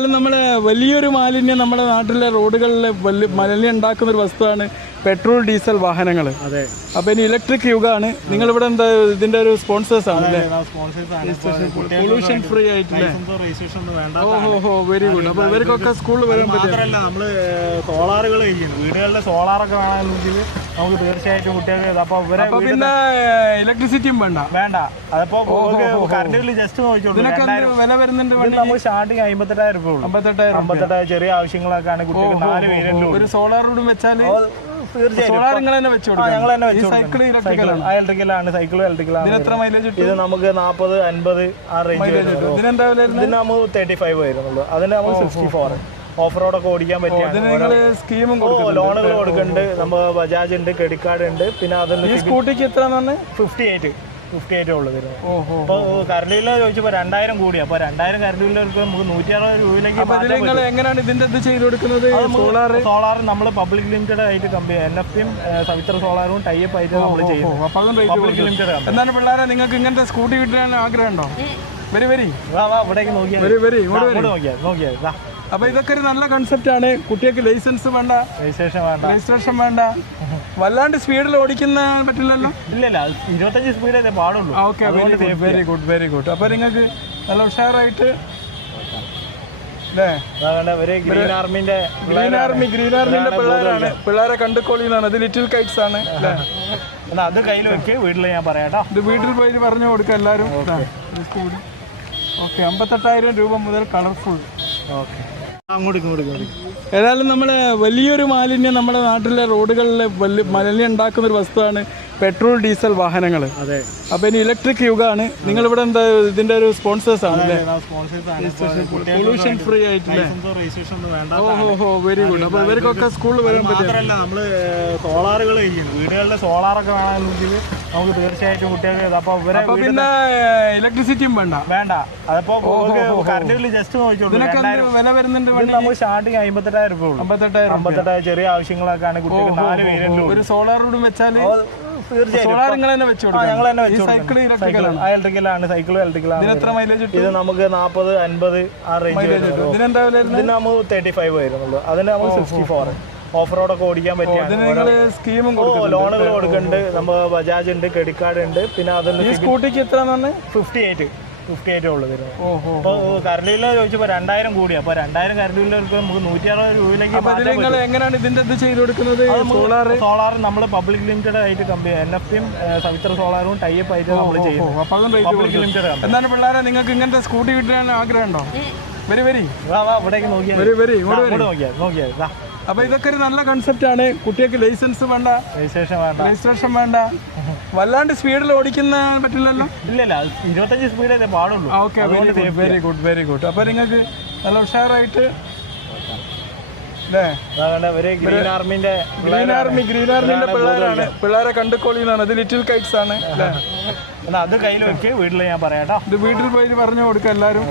നമ്മളെ വലിയൊരു മാലിന്യം നമ്മുടെ നാട്ടിലെ റോഡുകളിൽ മാലിന്യം ഉണ്ടാക്കുന്ന ഒരു വസ്തുവാണ് പെട്രോൾ ഡീസൽ വാഹനങ്ങൾ. അപ്പൊ ഇനി ഇലക്ട്രിക് യുഗമാണ്. നിങ്ങൾ ഇവിടെ എന്താ ഇതിന്റെ ഒരു സ്പോൺസേഴ്സ് ആണ്? പൊല്യൂഷൻ ഫ്രീ ആയിട്ടില്ലേ? ഓഹോ, വെരി ഗുഡ്. അപ്പൊ ഇവർക്കൊക്കെ സ്കൂളിൽ വരാൻ പറ്റില്ല. നമ്മള് സോളാറുകൾ വീടുകളിലെ സോളാറൊക്കെ വേണമെങ്കിൽ നമുക്ക് തീർച്ചയായിട്ടും കുട്ടികൾക്ക്. അപ്പൊ പിന്നെ ഇലക്ട്രിസിറ്റിയും വേണ്ട. അതിപ്പോ കറണ്ട് ബില്ല് ജസ്റ്റ് നോക്കിച്ചോളൂ. വില വരുന്നുണ്ട്. നമുക്ക് സ്റ്റാർട്ടിങ് 58,000 ചെറിയ ആവശ്യങ്ങളൊക്കെയാണ് കുട്ടികൾ 4 പേരുണ്ട്. ഒരു സോളാർ റോഡ് വെച്ചാൽ ഇലക്ട്രിക്കലാണ്, സൈക്കിളും ഇലക്ട്രിക്കലാണ്. ഇത് നമുക്ക് 40-50 ആ റേഞ്ച്. ഇതിന് നമുക്ക് 35 വരുന്നുള്ളൂ. അതിന് നമുക്ക് 64 ഓഫ് റോഡൊക്കെ ഓടിക്കാൻ പറ്റിയ ലോണുകൾ കൊടുക്കുന്നുണ്ട്. നമ്മൾ ബജാജ് ഉണ്ട്, ക്രെഡിറ്റ് കാർഡ് ഉണ്ട്. പിന്നെ അതിന് സ്കൂട്ടിക്ക് എത്ര 58 ഉള്ളത് വരുന്നത്. അപ്പോൾ കറണ്ട് ബില്ല് ചോദിച്ചപ്പോൾ 2000 കൂടി. അപ്പോൾ 2000 കറണ്ട് ബില്ലുകൾക്ക് നമുക്ക് 160 രൂപയിലേക്ക്. എങ്ങനെയാണ് ഇതിന്റെ ഇത് ചെയ്ത് കൊടുക്കുന്നത്? സോളാർ നമ്മൾ പബ്ലിക് ലിമിറ്റഡ് ആയിട്ട് കമ്പനി NFPയും സവിത്ര സോളാറും ടൈപ്പ് ആയിട്ട് നമ്മൾ ചെയ്യുന്നത്. Public limited. എന്താണ് പിള്ളേരെ, നിങ്ങൾക്ക് ഇങ്ങനത്തെ സ്കൂട്ടി കിട്ടാൻ ആഗ്രഹമുണ്ടോ? ഇവിടേക്ക് നോക്കിയാൽ. അപ്പൊ ഇതൊക്കെ ഒരു നല്ല കൺസെപ്റ്റ് ആണ്. കുട്ടികൾക്ക് ലൈസൻസ് വേണ്ട, രജിസ്ട്രേഷൻ വേണ്ട, വല്ലാണ്ട് സ്പീഡിൽ ഓടിക്കുന്ന പറ്റില്ലല്ലോ. ഇല്ല, 25 സ്പീഡേ പാടുള്ളൂ. Okay, very good. അപ്പൊ നിങ്ങൾക്ക് നല്ല ഉഷാറായിട്ട് ഗ്രീൻ ആർമിന്റെ പിള്ളേരാണ്. പിള്ളേരെ കണ്ടുകൊള്ളിന്നാണ്. ഇത് ലിറ്റിൽ കൈറ്റ്സ് ആണ്. അത് കയ്യിൽ വെക്ക്. വീട്ടിൽ ഞാൻ പറയാട്ടോ. ഇത് വീട്ടിൽ പോയി പറഞ്ഞു കൊടുക്കാം എല്ലാവരും. ഓക്കെ, 58,000 രൂപ മുതൽ കളർഫുൾ. ഏതായാലും നമ്മളെ വലിയൊരു മാലിന്യം നമ്മുടെ നാട്ടിലെ റോഡുകളിൽ മാലിന്യം ഉണ്ടാക്കുന്ന ഒരു വസ്തുവാണ് പെട്രോൾ ഡീസൽ വാഹനങ്ങൾ. അപ്പൊ ഇനി ഇലക്ട്രിക് യുഗമാണ്. നിങ്ങൾ ഇവിടെ എന്താ ഇതിന്റെ ഒരു സ്പോൺസേഴ്സ് ആണ്? പൊല്യൂഷൻ ഫ്രീ ആയിട്ടില്ലേ? ഓഹോ, വെരി ഗുഡ്. അപ്പൊ ഇവർക്കൊക്കെ സ്കൂളിൽ വരാൻ പറ്റില്ല. നമ്മള് സോളാറുകൾ വീടുകളിലെ സോളാറൊക്കെ വേണമെങ്കിൽ നമുക്ക് തീർച്ചയായിട്ടും കുട്ടികൾക്ക്. അപ്പൊ പിന്നെ ഇലക്ട്രിസിറ്റിയും വേണ്ട. അതിപ്പോ കറണ്ട് ബില്ല് ജസ്റ്റ് നോക്കിച്ചോളൂ. വില വരുന്നുണ്ട്. നമുക്ക് സ്റ്റാർട്ടിങ് 58,000 ചെറിയ ആവശ്യങ്ങളൊക്കെയാണ് കുട്ടികൾ 4 പേരുണ്ട്. ഒരു സോളാർ റോഡ് വെച്ചാൽ ഇലക്ട്രിക്കലാണ്, സൈക്കിളും ഇലക്ട്രിക്കലാണ്. ഇത് നമുക്ക് 40-50 ആ റേഞ്ച്. ഇതിന് നമുക്ക് 35 വരുന്നുള്ളൂ. അതിന് നമുക്ക് 64 ഓഫ് റോഡൊക്കെ ഓടിക്കാൻ പറ്റിയ ലോണുകൾ കൊടുക്കുന്നുണ്ട്. നമ്മൾ ബജാജ് ഉണ്ട്, ക്രെഡിറ്റ് കാർഡ് ഉണ്ട്. പിന്നെ അതിന് സ്കൂട്ടിക്ക് എത്ര 58 ഉള്ളത് വരുന്നത്. അപ്പോൾ കറണ്ട് ബില്ല് ചോദിച്ചപ്പോൾ 2000 കൂടി. അപ്പോൾ 2000 കറണ്ട് ബില്ലുകൾക്ക് നമുക്ക് 160 രൂപയിലേക്ക്. എങ്ങനെയാണ് ഇതിന്റെ ഇത് ചെയ്ത് കൊടുക്കുന്നത്? സോളാർ നമ്മൾ പബ്ലിക് ലിമിറ്റഡ് ആയിട്ട് കമ്പനി NFPയും സവിത്ര സോളാറും ടൈപ്പ് ആയിട്ട് നമ്മൾ ചെയ്യുന്നത്. Public limited. എന്താണ് പിള്ളേരെ, നിങ്ങൾക്ക് ഇങ്ങനത്തെ സ്കൂട്ടി കിട്ടാൻ ആഗ്രഹമുണ്ടോ? ഇവിടേക്ക് നോക്കിയാൽ. അപ്പൊ ഇതൊക്കെ ഒരു നല്ല കൺസെപ്റ്റ് ആണ്. കുട്ടികൾക്ക് ലൈസൻസ് വേണ്ട, രജിസ്ട്രേഷൻ വേണ്ട, വല്ലാണ്ട് സ്പീഡിൽ ഓടിക്കുന്ന പറ്റില്ലല്ലോ. ഇല്ല, 25 സ്പീഡേ പാടുള്ളൂ. Okay, very good. അപ്പൊ നിങ്ങൾക്ക് നല്ല ഉഷാറായിട്ട് ഗ്രീൻ ആർമിന്റെ പിള്ളേരാണ്. പിള്ളേരെ കണ്ടുകൊള്ളിന്നാണ്. ഇത് ലിറ്റിൽ കൈറ്റ്സ് ആണ്. അത് കയ്യിൽ വെക്ക്. വീട്ടിൽ ഞാൻ പറയാട്ടോ. ഇത് വീട്ടിൽ പോയി പറഞ്ഞു കൊടുക്കാം എല്ലാവരും.